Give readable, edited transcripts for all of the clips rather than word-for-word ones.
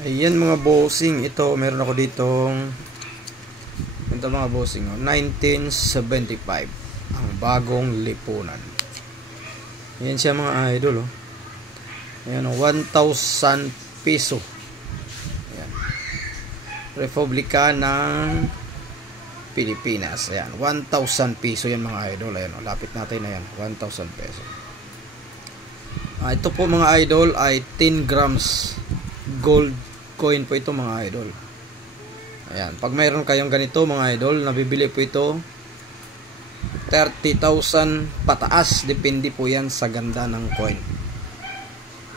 Ayan mga bossing, ito meron ako ditong ito mga bossing, 1975 ang bagong lipunan. Ayan siya mga idol, ayan, 1,000 piso. Ayan, Republika ng Pilipinas. Ayan, 1,000 piso yan mga idol. Ayan, lapit natin na yan, 1,000 peso. Ito po mga idol ay 10 grams gold coin po ito mga idol. Ayan, pag mayroon kayong ganito mga idol, nabibili po ito 30,000 pataas, depende po yan sa ganda ng coin.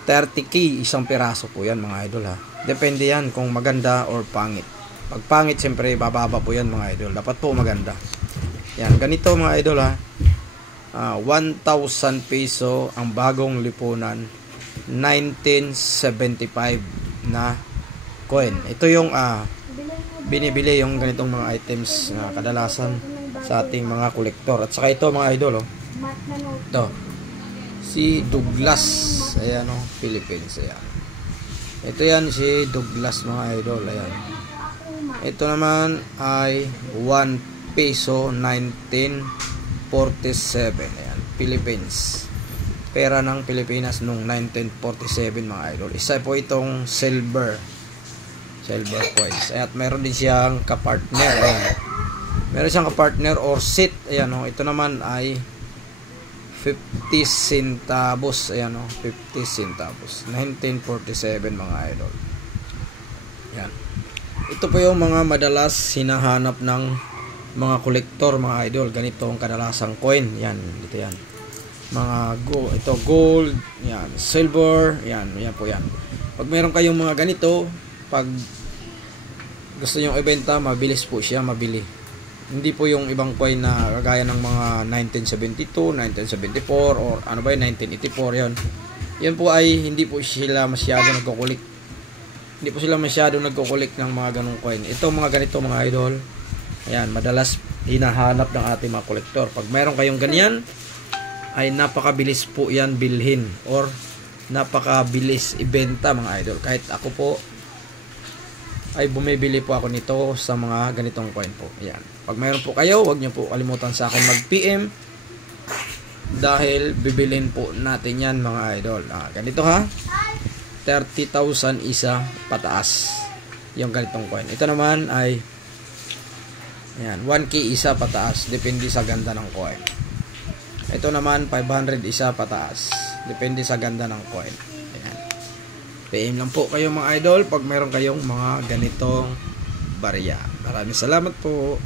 30k isang piraso po yan mga idol ha. Depende yan kung maganda or pangit. Pag pangit siyempre bababa po yan mga idol, dapat po maganda. Yan, ganito mga idol ha. 1,000 peso ang bagong lipunan 1975 na coin. Ito yung binibili yung ganitong mga items na kadalasan sa ating mga kolektor. At saka ito mga idol, ito si Douglas, ayan Philippines, ayan. Ito yan si Douglas mga idol, ayan. Ito naman ay 1 peso 1947, ayan, Philippines. Pera ng Pilipinas noong 1947 mga idol. Isa po itong silver coins. At meron din siyang kapartner. Ayan. Meron siyang kapartner or seat. Ayan o. Ito naman ay 50 centavos. Ayan o. 50 centavos. 1947 mga idol. Ayan. Ito po yung mga madalas hinahanap ng mga kolektor mga idol. Ganito ang kadalasang coin. Yan. Dito yan. Mga gold. Yan. Silver. Yan. Yan po yan. Pag meron kayong mga ganito, pag gusto nyo ibenta, mabilis po siya mabili. Hindi po yung ibang coin na kagaya ng mga 1972, 1974 or ano ba yun, 1984 yun. Yan po ay hindi po sila masyado nagkukulik. Hindi po sila masyado nagkukulik ng mga ganong coin. Ito mga ganito mga idol, ayan, madalas hinahanap ng ating mga kolektor. Pag meron kayong ganyan, ay napakabilis po yan bilhin or napakabilis ibenta mga idol. Kahit ako po ay bumibili po ako nito sa mga ganitong coin po. Ayan. Pag mayroon po kayo, huwag niyo po kalimutan sa akin mag-PM dahil bibilin po natin yan mga idol. Ganito ha, 30,000 isa pataas yung ganitong coin. Ito naman ay ayan, 1k isa pataas, depende sa ganda ng coin. Ito naman 500 isa pataas, depende sa ganda ng coin. PM lang po kayo mga idol pag meron kayong mga ganitong barya. Maraming salamat po.